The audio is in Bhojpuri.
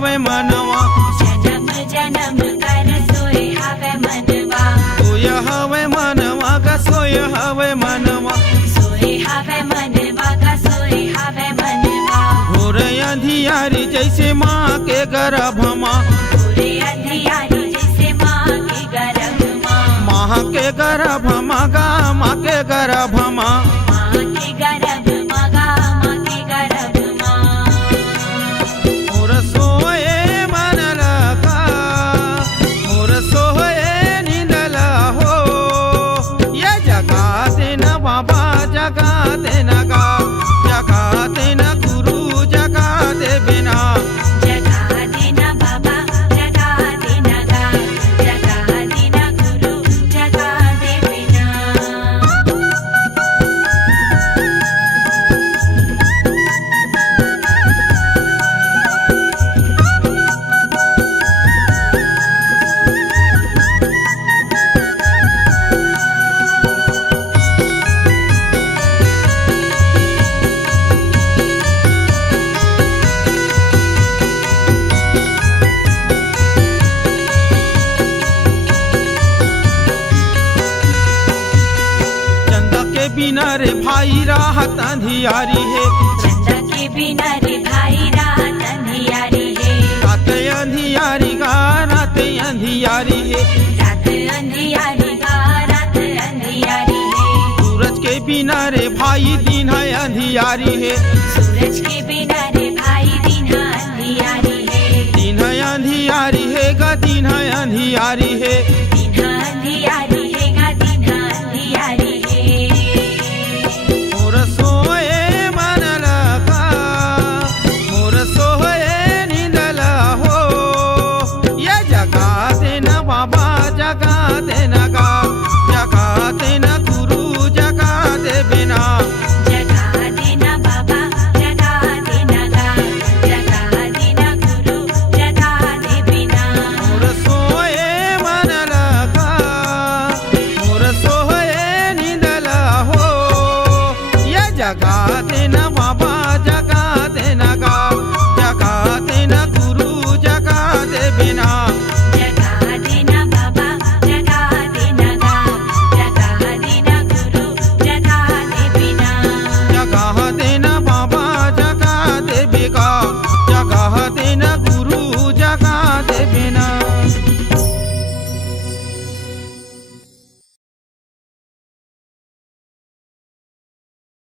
हवे मनवा जन्म जन्म कर सोए हवे मनवा सोय हवे मनवा ग सोय हवे मनवा सोए हवे मनवा का सोए हवे मनवा घोर अंधियारी जैसे माँ के गर्भमा पूरे अंधियारी जैसे माँ के गर्भ माँ के गर्भमा गा माँ के गर्भमा माँ के गर्भ गा माँ के गर्भ मोर सोए मन लगा मोर सोए नींदल हो ये जगा देना बाबा जगा देना गा जगा देना गुरु जगा दे बिना जगा देना बाबा जगा देना गा जगा देना गुरु जगा दे बिना चंदा के बिना रे भाई राहत अंधियारी है चंदा के बिना रे भाई रात अंधियारी है रात अंधियारी गा रात अंधियारी है रात अंधियारी गा रात अंधियारी है सूरज के बिना रे भाई दिन है अंधियारी है सूरज के बिना रे भाई दिन अंधियारी है दिन है अंधियारी है गा दिन है अंधियारी